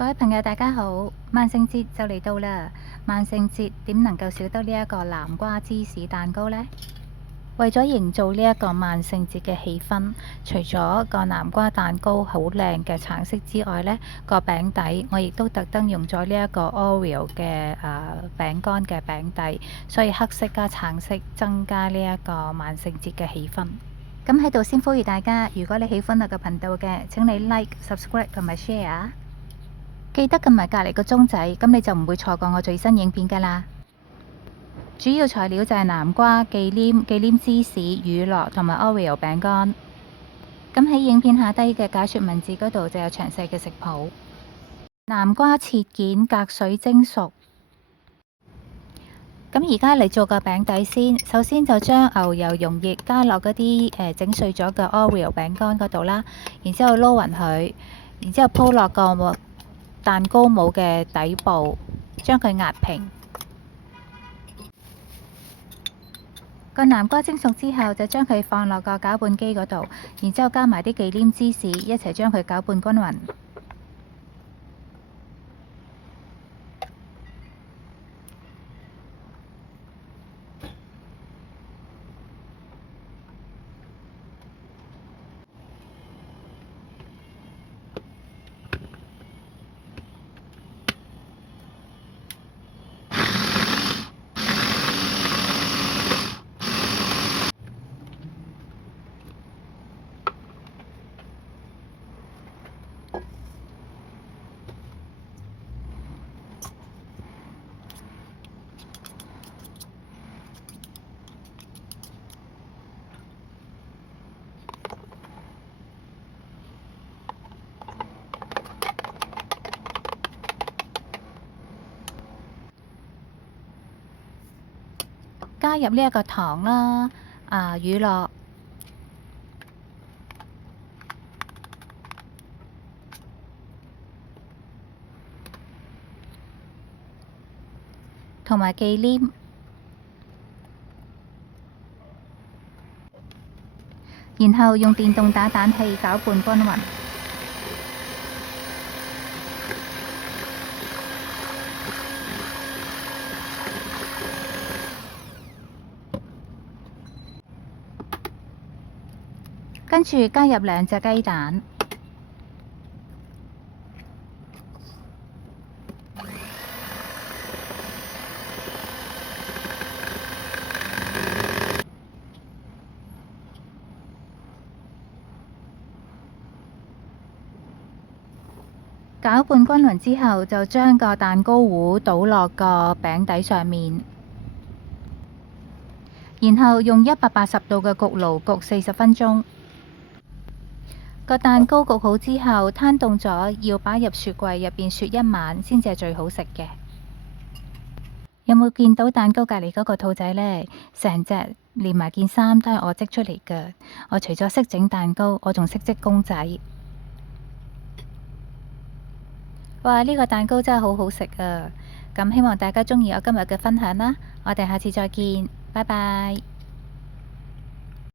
各位朋友，大家好！萬聖節就嚟到啦，萬聖節點能夠少得呢一個南瓜芝士蛋糕呢？為咗營造呢一個萬聖節嘅氣氛，除咗個南瓜蛋糕好靚嘅橙色之外呢，個餅底我亦都特登用咗呢一個 Oreo 嘅餅乾嘅餅底，所以黑色加橙色增加呢一個萬聖節嘅氣氛。咁喺度先呼籲大家，如果你喜歡我個頻道嘅，請你 Like、Subscribe 同埋 Share。記得撳埋隔離個鐘仔，咁你就唔會錯過我最新影片㗎啦。主要材料就係南瓜、忌廉芝士、乳酪同埋 Oreo 餅乾。咁喺影片下低嘅解說文字嗰度就有詳細嘅食譜。南瓜切件，隔水蒸熟。咁而家嚟做個餅底先，首先就將牛油溶液加落嗰啲整碎咗嘅 Oreo 餅乾嗰度啦，然之後撈勻佢，然之後鋪落個蛋糕模嘅底部，將佢壓平。個南瓜蒸熟之後，就將佢放落個攪拌機嗰度，然之後加埋啲忌廉芝士，一齊將佢攪拌均勻。加入呢一個糖啦，乳酪，同埋忌廉，然後用電動打蛋器攪拌均勻。跟住加入2隻雞蛋，攪拌均勻之後，就將個蛋糕糊倒落個餅底上面，然後用180度嘅焗爐焗40分鐘。個蛋糕焗好之後，攤凍咗，要擺入雪櫃入邊雪1晚先至係最好食嘅。有冇見到蛋糕隔離嗰個兔仔呢？成隻連埋件衫都係我織出嚟㗎。我除咗識整蛋糕，我仲識織公仔。哇！呢個蛋糕真係好好食啊！咁希望大家鍾意我今日嘅分享啦。我哋下次再見，拜拜。